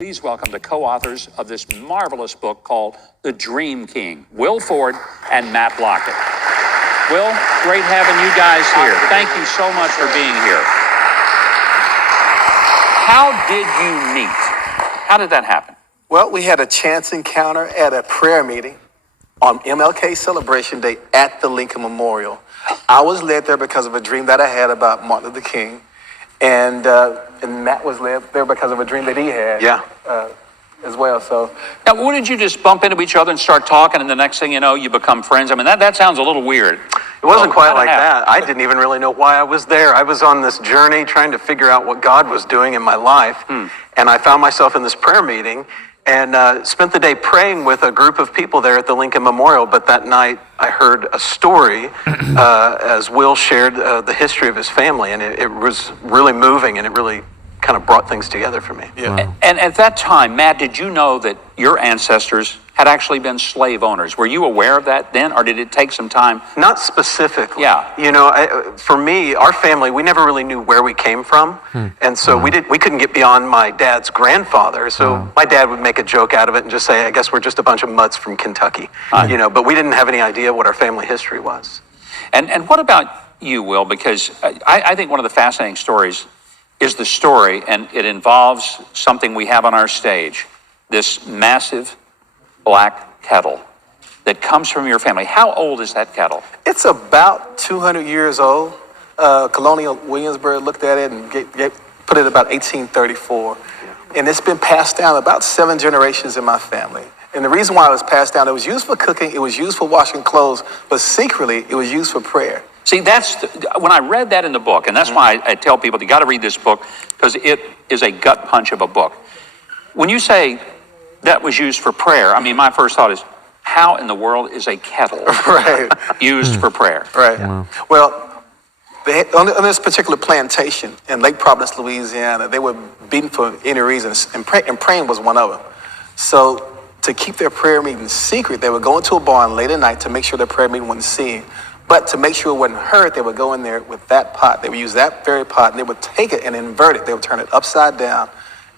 Please welcome the co-authors of this marvelous book called The Dream King, Will Ford and Matt Lockett. Will, great having you guys here. Thank you so much for being here. How did you meet? How did that happen? Well, we had a chance encounter at a prayer meeting on MLK Celebration Day at the Lincoln Memorial. I was led there because of a dream that I had about Martin Luther King, and Matt was led there because of a dream that he had as well. So, now, wouldn't you just bump into each other and start talking, and the next thing you know, you become friends? I mean, that sounds a little weird. It wasn't quite like that. I didn't even really know why I was there. I was on this journey trying to figure out what God was doing in my life, and I found myself in this prayer meeting and spent the day praying with a group of people there at the Lincoln Memorial. But that night, I heard a story as Will shared the history of his family, and it was really moving, and it really kind of brought things together for me. Yeah. Wow. And at that time, Matt, did you know that your ancestors had actually been slave owners? Were you aware of that then, or did it take some time? Not specifically. Yeah. You know, for me, our family, we never really knew where we came from. And so we couldn't get beyond my dad's grandfather. So my dad would make a joke out of it and just say, I guess we're just a bunch of mutts from Kentucky. You know, but we didn't have any idea what our family history was. And what about you, Will? Because I think one of the fascinating stories is the story, and it involves something we have on our stage, this massive black kettle that comes from your family. How old is that kettle? it's about 200 years old. Colonial Williamsburg looked at it and put it about 1834. And it's been passed down about 7 generations in my family. And the reason why it was passed down, it was used for cooking, it was used for washing clothes, but secretly it was used for prayer. See, when I read that in the book, and that's why I tell people, you got to read this book, because it is a gut punch of a book. When you say that was used for prayer, I mean, my first thought is, how in the world is a kettle used for prayer? Right. Wow. Well, on this particular plantation in Lake Providence, Louisiana, they were beaten for any reason, and praying was one of them. So to keep their prayer meeting secret, they would go into a barn late at night to make sure their prayer meeting wasn't seen. But to make sure it wasn't heard, they would go in there with that pot. They would use that very pot, and they would take it and invert it. They would turn it upside down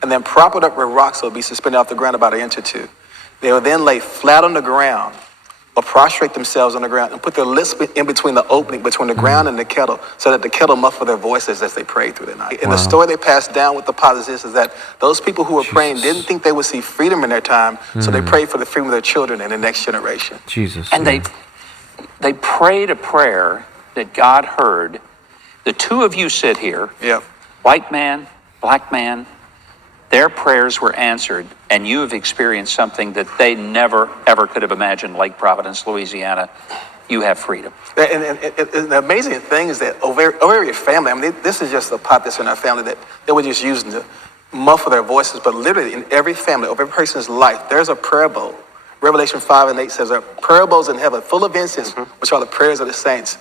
and then prop it up with rocks so it would be suspended off the ground about 1 inch or 2. They would then lay flat on the ground or prostrate themselves on the ground and put their lips in between the opening between the ground and the kettle so that the kettle muffled their voices as they prayed through the night. And the story they passed down with the pot is that those people who were praying didn't think they would see freedom in their time, so they prayed for the freedom of their children and the next generation. And they prayed a prayer that God heard. The two of you sit here, white man, black man, their prayers were answered, and you have experienced something that they never, ever could have imagined. Lake Providence, Louisiana, you have freedom. And the amazing thing is that over your family, I mean, this is just a pot that's in our family that they were just using to muffle their voices, but literally in every family, over every person's life, there's a prayer bowl. Revelation 5:8 says there are prayer bowls in heaven full of incense, which are the prayers of the saints.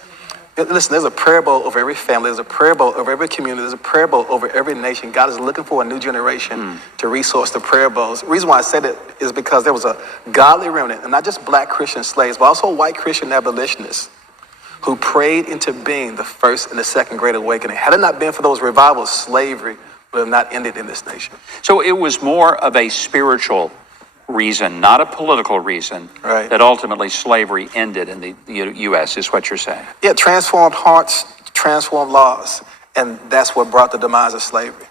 Listen, there's a prayer bowl over every family. There's a prayer bowl over every community. There's a prayer bowl over every nation. God is looking for a new generation to resource the prayer bowls. The reason why I said it is because there was a godly remnant, and not just black Christian slaves, but also white Christian abolitionists who prayed into being the first and the second great awakening. Had it not been for those revivals, slavery would have not ended in this nation. So it was more of a spiritual reason, not a political reason, that ultimately slavery ended in the U.S., is what you're saying. Yeah, transformed hearts, transformed laws, and that's what brought the demise of slavery.